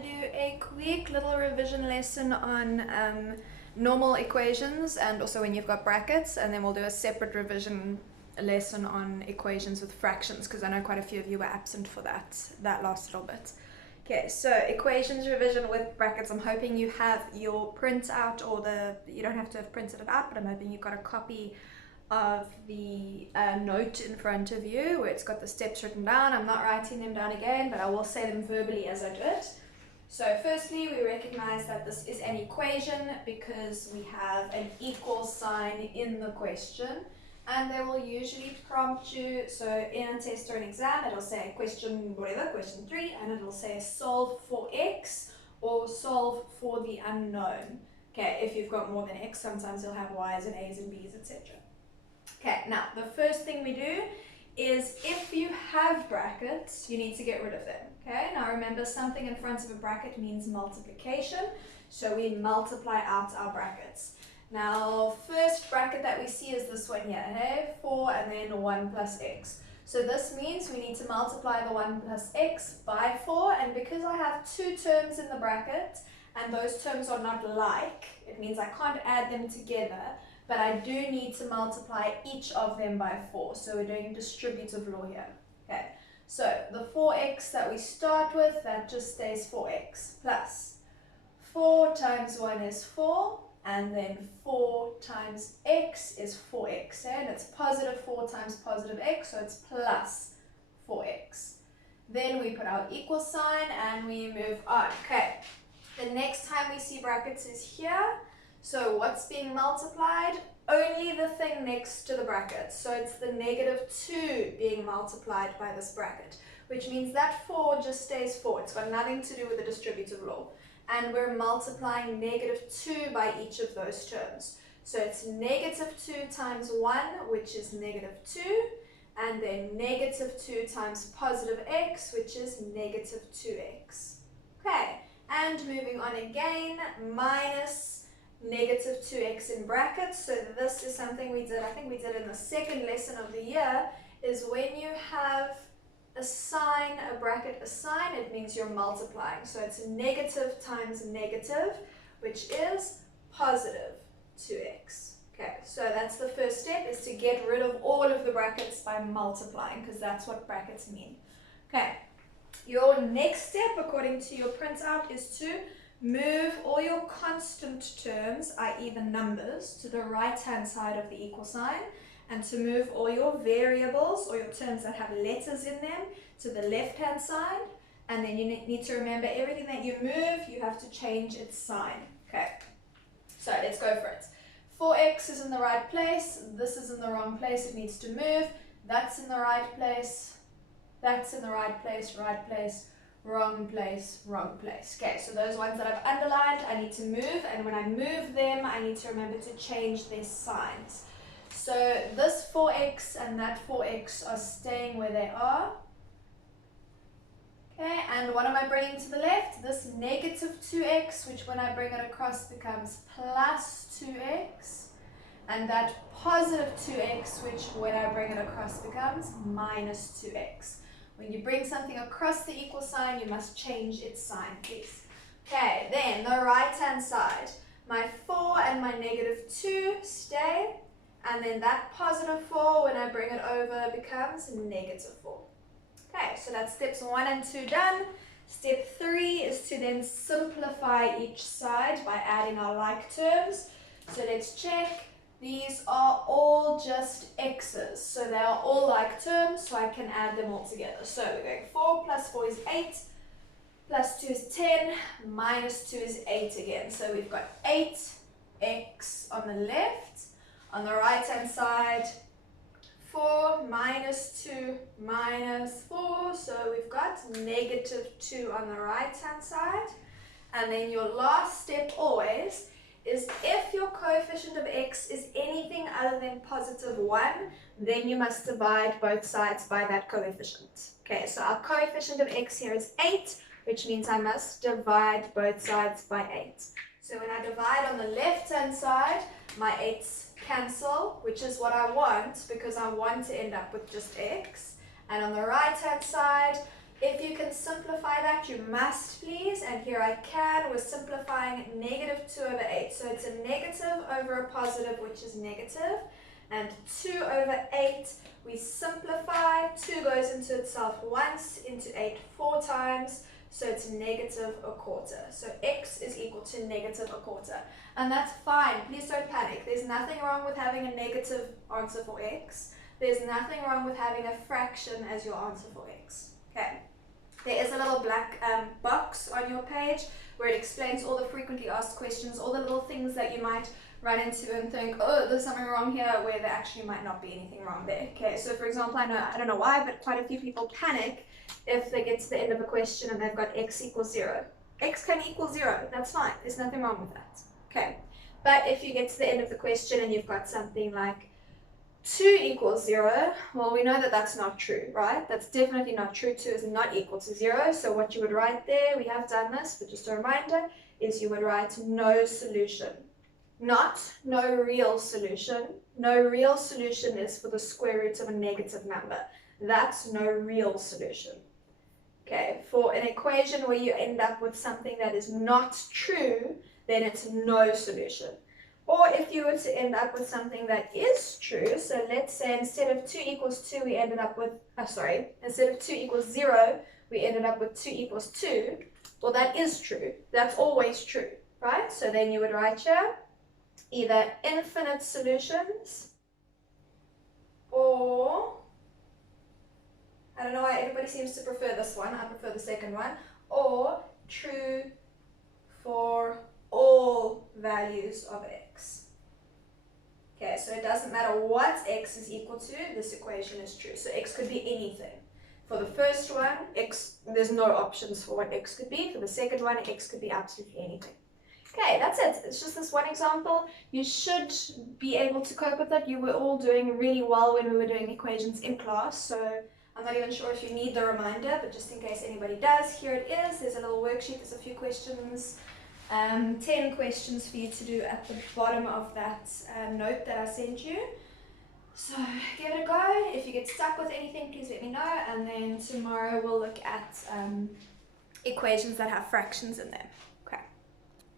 to do a quick little revision lesson on normal equations and also when you've got brackets, and then we'll do a separate revision lesson on equations with fractions because I know quite a few of you were absent for that last little bit. Okay, so equations revision with brackets. I'm hoping you have your printout, or you don't have to have printed it out, but I'm hoping you've got a copy of the note in front of you where it's got the steps written down. I'm not writing them down again, but I will say them verbally as I do it. So firstly, we recognize that this is an equation because we have an equal sign in the question, and they will usually prompt you. So in a test or an exam, it'll say question whatever, question 3, and it'll say solve for x or solve for the unknown. Okay, if you've got more than x, sometimes you'll have y's and a's and b's, etc. Okay, now the first thing we do is, if you have brackets, you need to get rid of them. Okay, now remember, something in front of a bracket means multiplication, so we multiply out our brackets. Now, first bracket that we see is this one here, okay? 4 and then 1 plus x. So this means we need to multiply the 1 plus x by 4, and because I have two terms in the bracket and those terms are not like, it means I can't add them together, but I do need to multiply each of them by 4. So we're doing distributive law here. Okay, so the 4x that we start with, that just stays 4x plus 4 times 1 is 4, and then 4 times x is 4x, and it's positive 4 times positive x, so it's plus 4x. Then we put our equal sign and we move on. Okay, the next time we see brackets is here. So what's being multiplied? Only the thing next to the bracket. So it's the -2 being multiplied by this bracket, which means that 4 just stays 4. It's got nothing to do with the distributive law. And we're multiplying -2 by each of those terms. So it's -2 times 1, which is -2, and then -2 times positive x, which is -2x. Okay, and moving on again, minus -2x in brackets. So this is something we did, I think we did in the second lesson of the year, is when you have a sign, a bracket, a sign, it means you're multiplying. So it's negative times negative, which is positive 2x. Okay, so that's the first step, is to get rid of all of the brackets by multiplying, because that's what brackets mean. Okay, your next step, according to your printout, is to move all your constant terms, i.e. the numbers, to the right-hand side of the equal sign, and to move all your variables, or your terms that have letters in them, to the left-hand side. And then you need to remember, everything that you move, you have to change its sign. Okay, so let's go for it. 4x is in the right place, this is in the wrong place, it needs to move. That's in the right place, that's in the right place, wrong place, wrong place. Okay, so those ones that I've underlined, I need to move, and when I move them, I need to remember to change their signs. So this 4x and that 4x are staying where they are. Okay, and what am I bringing to the left? This -2x, which when I bring it across becomes plus 2x, and that positive 2x, which when I bring it across becomes minus 2x. When you bring something across the equal sign, you must change its sign, please. Okay, then the right-hand side. My 4 and my -2 stay, and then that positive 4, when I bring it over, becomes -4. Okay, so that's steps 1 and 2 done. Step 3 is to then simplify each side by adding our like terms. So let's check. These are all just x's, so they are all like terms, so I can add them all together. So we're going 4 plus 4 is 8, plus 2 is 10, minus 2 is 8 again. So we've got 8x on the left. On the right-hand side, 4 minus 2 minus 4, so we've got -2 on the right-hand side. And then your last step always is, if your coefficient of x is anything other than +1, then you must divide both sides by that coefficient. Okay, so our coefficient of x here is 8, which means I must divide both sides by 8. So when I divide on the left-hand side, my 8's cancel, which is what I want, because I want to end up with just x. And on the right-hand side, If you can simplify that, you must please, and here I can. We're simplifying negative 2 over 8. So it's a negative over a positive, which is negative, and 2 over 8, we simplify. 2 goes into itself once, into 8 4 times, so it's negative a quarter. So x is equal to negative a quarter. And that's fine, please don't panic. There's nothing wrong with having a negative answer for x. There's nothing wrong with having a fraction as your answer for x. Okay. There is a little black box on your page where it explains all the frequently asked questions, all the little things that you might run into and think, oh, there's something wrong here, where there actually might not be anything wrong there. Okay, so for example, I don't know why, but quite a few people panic if they get to the end of a question and they've got x equals 0. X can equal 0, that's fine, there's nothing wrong with that. Okay, but if you get to the end of the question and you've got something like 2 equals 0, well, we know that that's not true, right? That's definitely not true. 2 is not equal to 0. So what you would write there, we have done this, but just a reminder, is you would write no solution. Not no real solution. No real solution is for the square root of a negative number. That's no real solution. Okay, for an equation where you end up with something that is not true, then it's no solution. Or if you were to end up with something that is true, so let's say instead of 2 equals 2, we ended up with, instead of 2 equals 0, we ended up with 2 equals 2, well, that is true. That's always true, right? So then you would write here either infinite solutions, or, I don't know why everybody seems to prefer this one, I prefer the second one, or true for all values of x. Okay, so it doesn't matter what x is equal to, this equation is true. So x could be anything. For the first one, x, there's no options for what x could be. For the second one, x could be absolutely anything. Okay, that's it. It's just this one example. You should be able to cope with it. You were all doing really well when we were doing equations in class, so I'm not even sure if you need the reminder, but just in case anybody does, here it is. There's a little worksheet, there's a few questions. 10 questions for you to do at the bottom of that note that I sent you. So give it a go. If you get stuck with anything, please let me know, and then tomorrow we'll look at equations that have fractions in them.